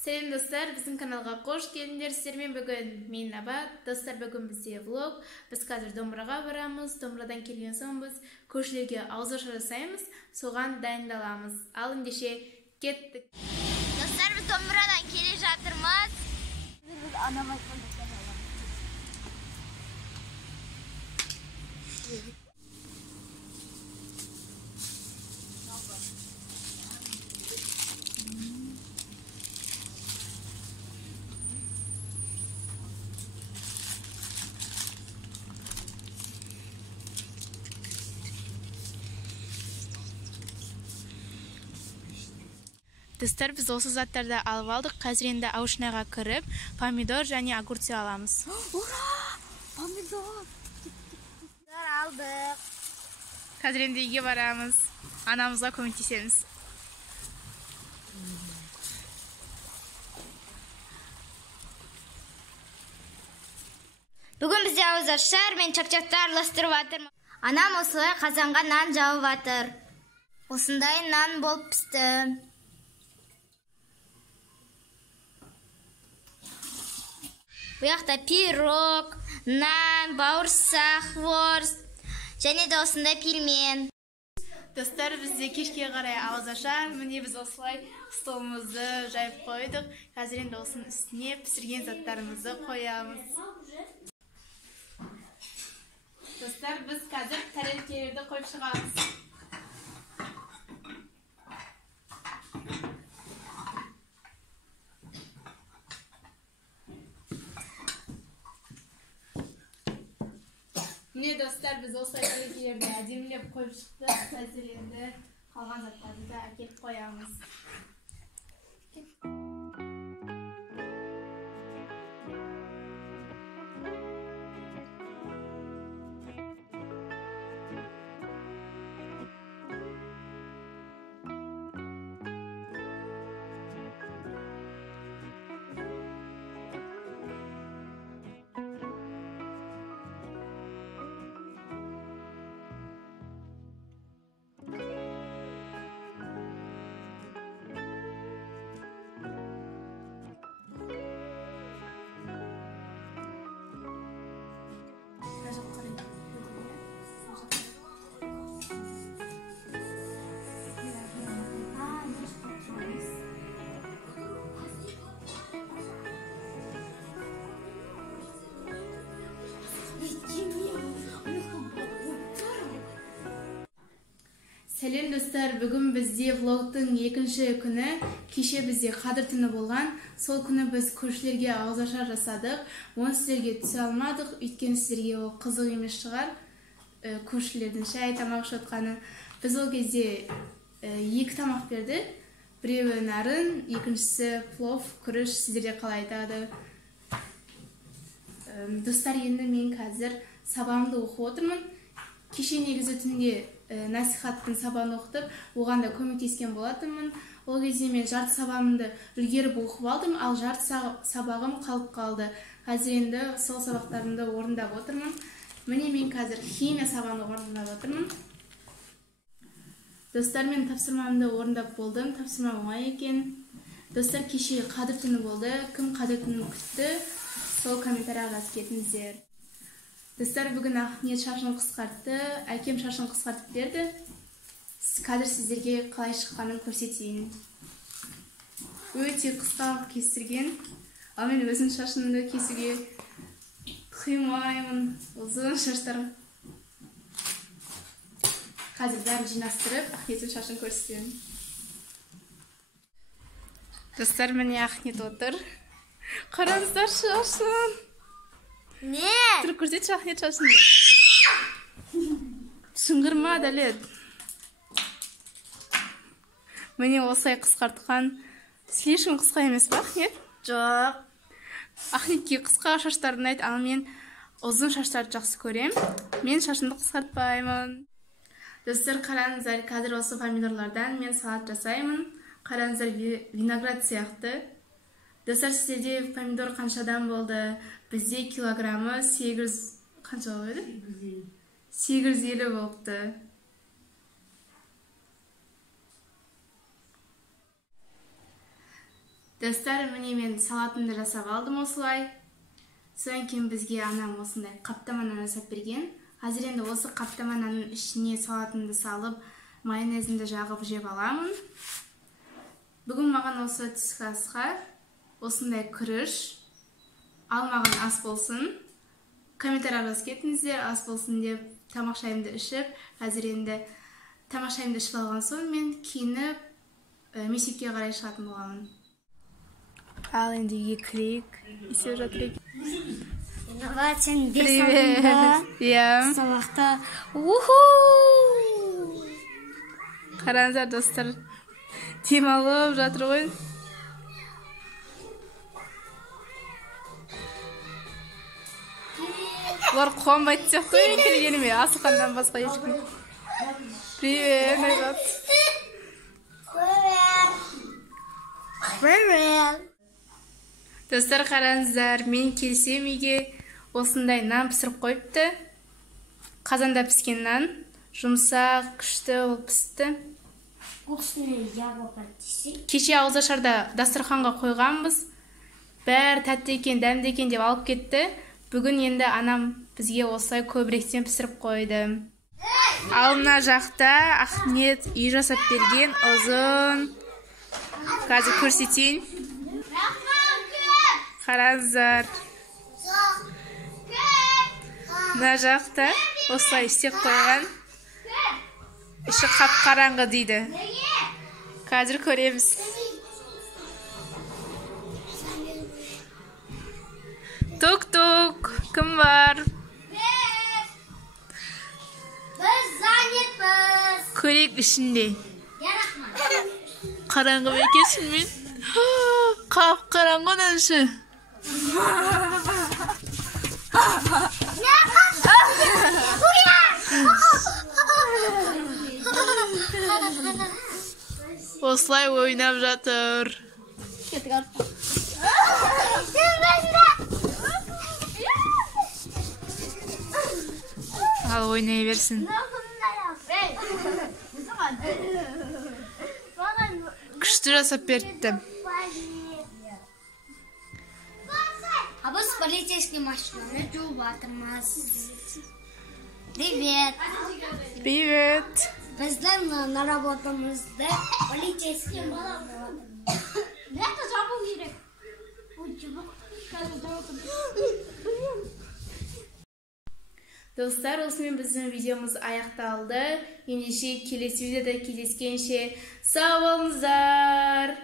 Selam dostlar, bizim kanalga hoş geldiniz. Sizlerмен bugün men Nabat. Dostlar, bugün bizde vlog. Biz қазір Домбыраға барамыз. Домбырадан келген соң біз көршілерге ауызаша жасаймыз. Соған дайындаламыз. Ал ендеше кеттік. Dostlar, biz Домбырадан келе жатырмыз. Biz anam айтқанда Dostlar, biz осы заттарды алып алдық. Қазір енді аушынаға кіріп, помидор және огурцы аламыз. Ура! Помидор! Aldık. Қазір енді үйге барамыз. Анамызға көмектесеміз. Bugün bize ауызашар, мен чакчакты араластырып жатырмын. Анам осылай қазанға нан жауып жатыр. Осындай нан болып пісті. Bu жақта пирог, нан, бауырсақ, ворс, және де осындай пельмен. Достар, бізде кешке қарай ауызашар. Міне біз осылай столымызды жайып қойдық. Қазір енді осының үстіне пісірген заттарымызды қоямыз. Достар, біз қазір тәрелкелерді қойып шығамыз. Mine dostlar, biz olsaydı tәрелкелерді әдемілеп қойып шықтық. Қазір енді қалған заттарды да әкеліп қоямыз. Сәлем достар, бүгін бізде влогтың екінші күні. Кеше бізде қадір түні болған. Сол күні біз көршілерге ауызашар жасадық. Оны сіздерге түсе алмадық, өйткені сіздерге ол қызық емес шығар. Көршілердің шай тамақ шотқаны. Біз ол кезде екі тамақ берді. Біреуі нарын, екіншісі плов, күріш, сіздерде қалай айтады. Достар, енді мен қазір сабағымды оқып отырмын. Кеше негізі түнде насихаттың сабағын оқытып, оған да көмектескен болатынмын. Ол кезде мен жарты сабағымды үлгеріп оқып алдым, ал жарты сабағым қалып қалды. Қазір енді сол сабақтарымды орындап отырмын. Міне мен қазір химия сабағын орындап отырмын. Достар, мен тапсырмамды орындап болдым. Тапсырма оңай екен. Достар, кеше қадір түні болды. Кім қадір түнін күтті? Сол комментарияға жазып кетіңіздер. Достар, бүгін Ахмет шашын қысқартты. Әкем шашын қысқартып берді. Қазір сіздерге қалай шыққанын көрсетейін. Өте қысқа кестірген. Ал мен өзім шашымды кесуге қимаймын. Ұзын шаштарым. Қазір бәрін жинастырып, Ахметтің шашын көрсетемін. Достар, міне Ахмет отыр. Қараңыздар шашын. Не? Тұрып көрсетші Ахмет шашынды. Шыңғырма, дәлет. Міне осылай қысқартқан. Слишком қысқа емес па, Ахмет? Жоқ. Ахметке қысқа шаштарын айт, ал мен ұзын шаштарды жақсы көрем. Мен шашымды қысқартпаймын. Достар, қараңыздар, қазір осы помидорлардан мен салат жасаймын. Қараңыздар, виноград сияқты. Достар, сіздерде помидор қаншадан болды? Бізде килограммы 8 қанша болды? 850 болыпты. Достар, міне мен салатымды жасап алдым осылай. Содан кейін бізге анам осындай қаптаманы жасап берген. Қазір енді осы қаптаманың ішіне салатымды салып, майонезімді жағып жеп аламын. Бүгін маған осы түскі асқа осындай күріш, алмаған ас болсын. Комментария жазып кетіңіздер, ас болсын деп. Тамақ шайымды ішіп, қазір енді тамақ шайымды ішіп алған соң мен киініп мектепке қарай шығатын боламын. Ал енді үйге кірейік. Есеп жатыр екен. Сен бес алдында Иә. сабақта. Қараңыздар достар. Демалып жатыр ғой. Олар қуанбайды сияқты ғой келгеніме. Асылханнан басқа ешкім. Привет, Найзат. Достар, қараңыздар, мен келсем үйге осындай нан пісіріп қойыпты. Қазанда піскен нан, жұмсақ, күшті ол пісті. Кеше ауызашарда дастарханға қойғанбыз. Бәрі тәтті екен, дәмді екен деп алып кетті. Бүгін енді анам бізге осылай көбіректен пісіріп қойды. Ал мына жақта Ахмет үй жасап берген ұзын. Қазір көрсетейін. Қараңыздар. Мына жақта осылай істеп қойған. Іші қап-қараңғы дейді. Қазір көреміз. Тук-тук, кім бар? Біз занятпыз. Көрек ішінде. Қараңғы бекесін мен. Қап-қараңғы нәнші. Осылай ойнап жатыр. Ал ойнай берсін. Күшті жасап берді. А біз полицейский машинаны жуып жатырмыз. Привет. Привет. Біздің на работамызда полицейский машина. Это жабу керек. Достар, осымен біздің видеомыз аяқталды. Ендеше келесі видеода кездескенше сау болыңыздар.